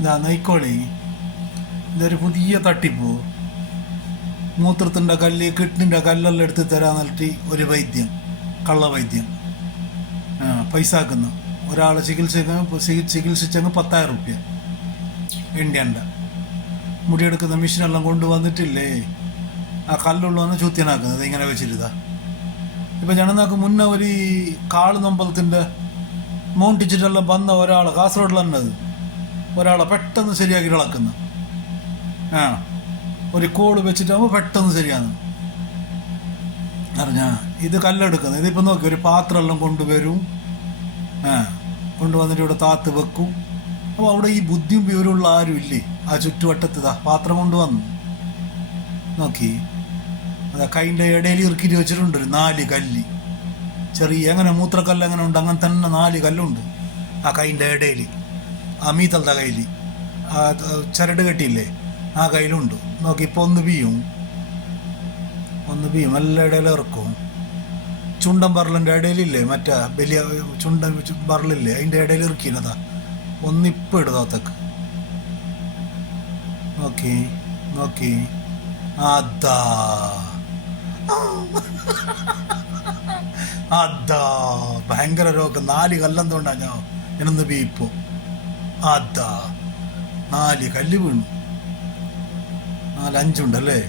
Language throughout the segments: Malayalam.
ഇതാ നോയിക്കോളി, ഇതൊരു പുതിയ തട്ടിപ്പ്. മൂത്രത്തിൻ്റെ കല്ല്, കിഡ്നിൻ്റെ കല്ലെല്ലാം എടുത്ത് തരാന്നിട്ട് ഒരു വൈദ്യം, കള്ളവൈദ്യം. പൈസ ആക്കുന്നു ഒരാളെ ചികിത്സിച്ചങ്ങ് 10,000 റുപ്യ ഇന്ത്യൻ്റെ. മുടിയെടുക്കുന്ന മെഷീനെല്ലാം കൊണ്ടുവന്നിട്ടില്ലേ, ആ കല്ലുള്ളവന്ന് ചൂത്യനാക്കുന്നത് ഇങ്ങനെ വെച്ചിരുതാ. ഇപ്പം ജനനാക്ക് മുന്നേ ഒരു കാള് നമ്പലത്തിൻ്റെ മോണ്ടിച്ചിട്ടെല്ലാം വന്ന ഒരാളെ കാസർഗോഡിൽ തന്നത് ഒരാളെ പെട്ടെന്ന് ശരിയാക്കി ഇളക്കുന്നു. ഒരു കോള് വെച്ചിട്ടാകുമ്പോൾ പെട്ടെന്ന് ശരിയാണ് അറിഞ്ഞാ. ഇത് കല്ലെടുക്കുന്നത്, ഇതിപ്പോൾ നോക്കി ഒരു പാത്രമെല്ലാം കൊണ്ടുവരും, കൊണ്ടുവന്നിട്ട് ഇവിടെ താത്ത് വെക്കും. അപ്പോൾ അവിടെ ഈ ബുദ്ധിയും വിവരമുള്ള ആരും ഇല്ലേ ആ ചുറ്റുവട്ടത്ത്. പാത്രം കൊണ്ടുവന്നു നോക്കി, അതാ കൈൻ്റെ ഇടയിൽ ഇറുക്കിട്ട് വെച്ചിട്ടുണ്ട് ഒരു 4 കല്ല്. ചെറിയ എങ്ങനെ മൂത്രക്കല്ല് എങ്ങനെ ഉണ്ട് അങ്ങനെ തന്നെ 4 കല്ലുണ്ട് ആ കൈൻ്റെ ഇടയിൽ. ആ മീത്തലത്തെ കയ്യിൽ ആ ചരട് കെട്ടിയില്ലേ ആ കയ്യിലുണ്ട്. നോക്കി ഇപ്പോൾ ഒന്ന് ബിയും എല്ലാ ഇടയിലും ഇറക്കും. ചുണ്ടൻ ബറലിൻ്റെ ഇടയിലില്ലേ, മറ്റേ വലിയ ചുണ്ടൻ ബറലില്ലേ, അതിൻ്റെ ഇടയിൽ ഇറക്കിനതാ. ഒന്നിപ്പോൾ ഇടുതാത്തക്ക് നോക്കി നോക്കി. അതാ അതാ ഭയങ്കര രോഗം. 4 കല്ലെന്തുകൊണ്ടാ ഞാൻ എന്നൊന്ന് ബീപ്പോ. അതാ 4 കല്ല് വീണു. 4, 5 ഉണ്ടല്ലേ.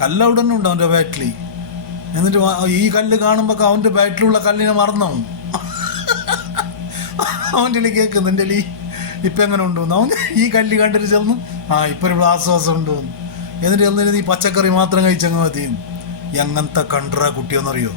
കല്ല് അവിടെ തന്നെ ഉണ്ട് അവൻ്റെ ബാറ്റിൽ. എന്നിട്ട് ഈ കല്ല് കാണുമ്പോൾ അവൻ്റെ ബാറ്റിലുള്ള കല്ലിനെ മറന്നു. അവൻ്റെ കേൾക്കുന്നു എൻ്റെ ഇപ്പം എങ്ങനെ ഉണ്ടോന്ന്. അവൻ ഈ കല്ല് കണ്ടിട്ട് ചെന്നു ഇപ്പം ഒരു ആശ്വാസം ഉണ്ടോന്ന്. എന്നിട്ട് ചെന്നിട്ട് ഈ പച്ചക്കറി മാത്രം കഴിച്ചങ്ങ് മതി. എങ്ങനത്തെ കണ്ടറ കുട്ടിയെന്നറിയോ.